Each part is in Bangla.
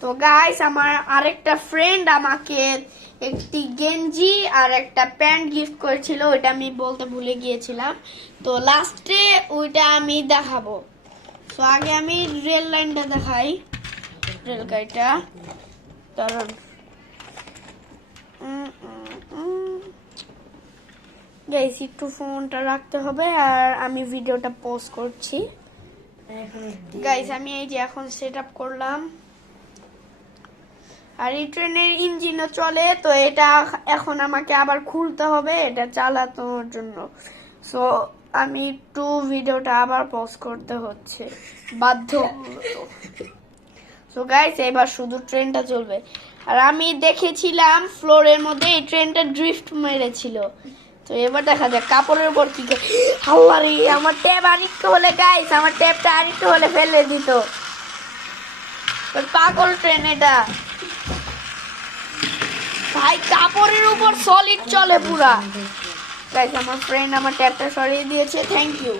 তো গাইস, আমার আরেকটা ফ্রেন্ড আমাকে একটি গেঞ্জি আর একটা প্যান্ট গিফট করেছিল, ওইটা আমি বলতে ভুলে গিয়েছিলাম। তো লাস্টে ওইটা আমি দেখাবো। তো আগে আমি রেল লাইনটা দেখাই, রেল গাড়িটা। কারণ গাইস একটু ফোনটা রাখতে হবে আর আমি ভিডিওটা পোস্ট করছি। গাইস আমি এই যে এখন সেট আপ করলাম, আর এই ট্রেনের ইঞ্জিনও চলে, তো এটা এখন আমাকে আবার খুলতে হবে এটা চালানোর জন্য। সো আমি একটু ভিডিওটা আবার পজ করতে হচ্ছে বাধ্য। সো গাইস এবার শুধু ট্রেনটা চলবে। আর আমি দেখেছিলাম ফ্লোরের মধ্যে এই ট্রেনটা ড্রিফট মেরেছিল। তো এবার দেখা যাক কাপড়ের উপর কি করে। আল্লাহরে, আমার ট্যাব আরেকটু হলে গাইস, আমার ট্যাবটা আরেকটু হলে ফেলে দিত। পাগল ট্রেন এটা ভাই, কাপড়ের উপর সলিড চলে পুরা। গাইস আমার ফ্রেন্ড আমার ট্যাবটা সরিয়ে দিয়েছে, থ্যাংক ইউ।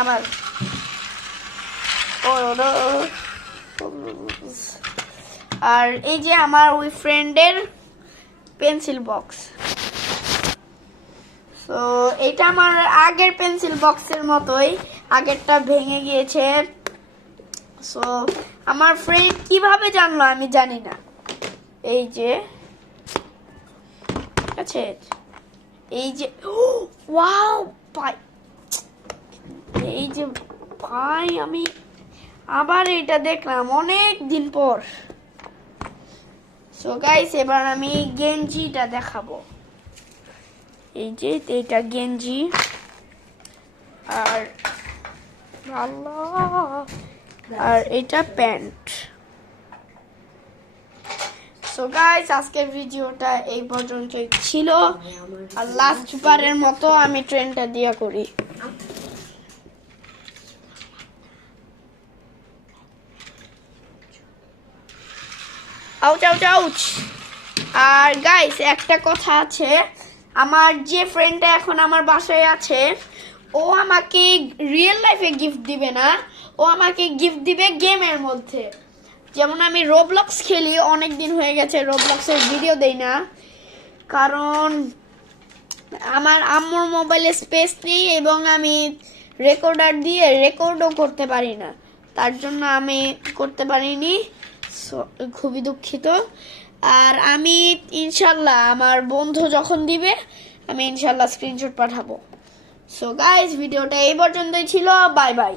আমার আর এই যে আমার ওই ফ্রেন্ডের পেন্সিল বক্স। তো এটা আমার আগের পেন্সিল বক্সের মতোই, আগেরটা ভেঙে গিয়েছে। সো আমার ফ্রেন্ড কিভাবে জানলো আমি জানি না। এই যে আছে, এই যে ওয়াও ভাই, এই যে ভাই আমি আবার এটা দেখলাম অনেক দিন পর। সো গাইস এবার আমি গেঞ্জিটা দেখাবো। এই যে এটা গেঞ্জি আর আর এটা প্যান্ট। সো গাইস আজকের ভিডিওটা এই পর্যন্তই ছিল। আর লাস্ট বারের মতো আমি ট্রেনটা দিয়া করি। Ouch ouch ouch. আর গাইস একটা কথা আছে, আমার যে ফ্রেন্ডটা এখন আমার বাসায় আছে, ও আমাকে রিয়েল লাইফে গিফট দিবে না, ও আমাকে গিফট দিবে গেমের মধ্যে। যেমন আমি রোবলক্স খেলি, অনেক দিন হয়ে গেছে রোবলক্সের ভিডিও দেই না, কারণ আমার আম্মুর মোবাইলে স্পেস নেই এবং আমি রেকর্ডার দিয়ে রেকর্ডও করতে পারি না, তার জন্য আমি করতে পারিনি। খুবই দুঃখিত। আর আমি ইনশাল্লাহ আমার বন্ধু যখন দিবে আমি ইনশাল্লাহ স্ক্রিনশট পাঠাবো। সো গাইস ভিডিওটা এই পর্যন্তই ছিল, বাই বাই।